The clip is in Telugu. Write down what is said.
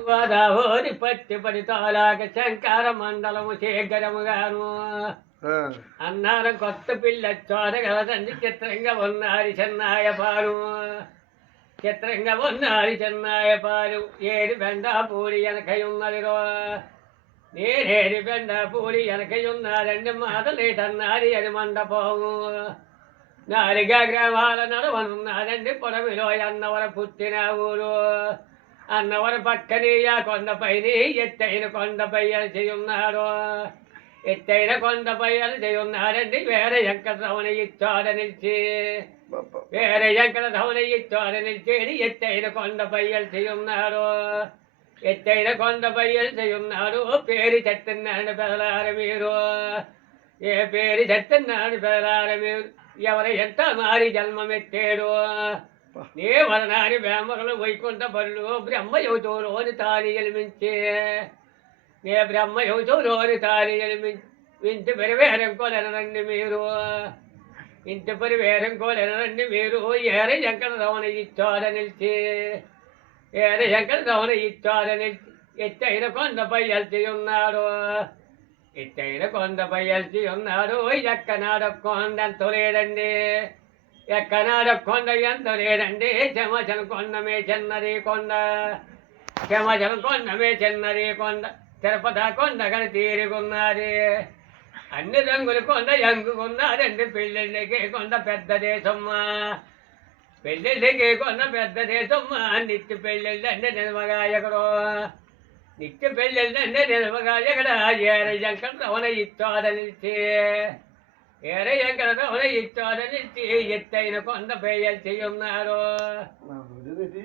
గోదావరి పట్టి పడి తాలాక శంకర మండలము శేఖరముగాను ఆ, అన్నారం కొత్త పిల్ల చోరగలదండి చిత్రంగా ఉన్నారు చెన్నాయ పాలు చిత్రంగా ఉన్నారు చెన్నాయ పాలు ఏడు బెండ పూడి వెనకయున్నదిరో నేనేడు బెండ పూడి వెనకయున్నారండి మాటలేటన్నారి అది మండపము నాలుగా గ్రామాల నడవనున్నారండి పొడమిలో అన్నవర పుట్టిన ఊరు అన్నవర పక్కనే ఆ కొండపైన ఎత్తైన కొండపై ఉన్నాడు ఎత్తైన కొండపై ఉన్నాడండి వేరే వెంకటరమణ ఇచ్చాడు నిలిచి. బాబా. వేరే వెంకటరమణ ఇచ్చాడు నిలిచేది ఎత్తైన కొండపై ఉన్నాడు ఎత్తైన కొండపై ఉన్నాడు పేరు చెత్తన్నాడు పెదలారు మీరు. ఏ పేరు చెత్తన్నాడు పెదలారు మీరు? ఎవరు ఎంత మారి జన్మమెత్తాడు? నే వలనాని వేమరులు వైకుంఠ బరులు బ్రహ్మ యువతోలోని తాని ఎలిమించే. నే బ్రహ్మ యువతోలోని తాని ఎలిమించి ఇంటి పరివేరం మీరు. ఇంటి పరివేరంకోలనండి మీరు. ఏరే శంకర రమణ ఇచ్చాడ నిలిచి. ఏరే శంకర రమణ ఇచ్చాడ నిలిచి. ఎత్తైన కొండపై ఎల్చి ఉన్నాడు. ఎత్తైన కొండపై ఎల్చి ఉన్నాడు. ఎక్కనాడ కొండంత లేడండి ఎక్కనాడ కొండ ఎంత లేదండి? చెమచన కొండమే చెన్నరి కొండ. చెమచన కొండమే చెన్నరి కొండ. తిరుపతి కొండ గని తీరుగున్నది. అన్ని రంగులు కొండ ఎంగుకున్నారండి పెళ్ళిళ్ళకి కొండ పెద్ద దేశమ్మా. పెళ్ళిళ్ళకి కొండ పెద్ద దేశమ్మా. నిత్య పెళ్ళిళ్ళండి నిలవగా ఎక్కడో నిత్య పెళ్ళిళ్ళండి నిలవగా ఎక్కడ ఏర శంకర రమణ ఇచ్చాడనిచ్చి ఏర శంకర రమణ ఇచ్చాడనిచ్చి ఎత్తైన కొండ నా వదిలేసి